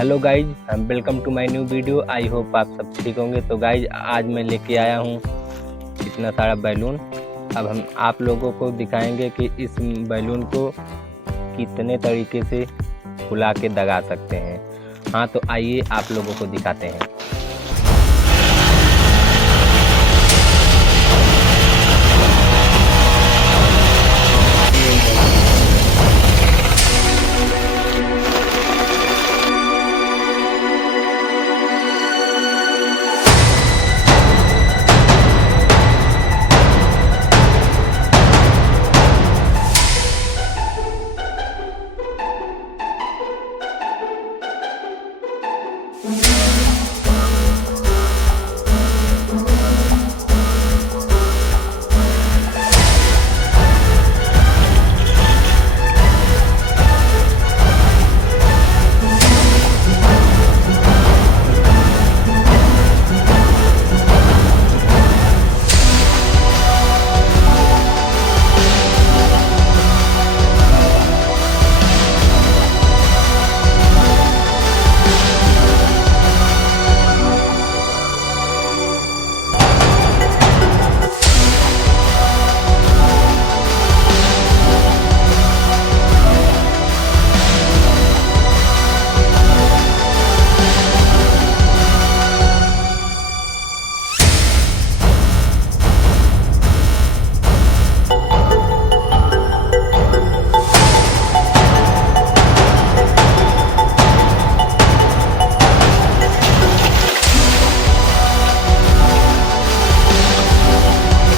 Hello guys, welcome to my new video. I hope आप सब ठीक होंगे। तो गाइज आज मैं लेके आया हूँ इतना सारा बैलून। अब हम आप लोगों को दिखाएंगे कि इस बैलून को कितने तरीके से फुला के दगा सकते हैं। हाँ, तो आइए आप लोगों को दिखाते हैं।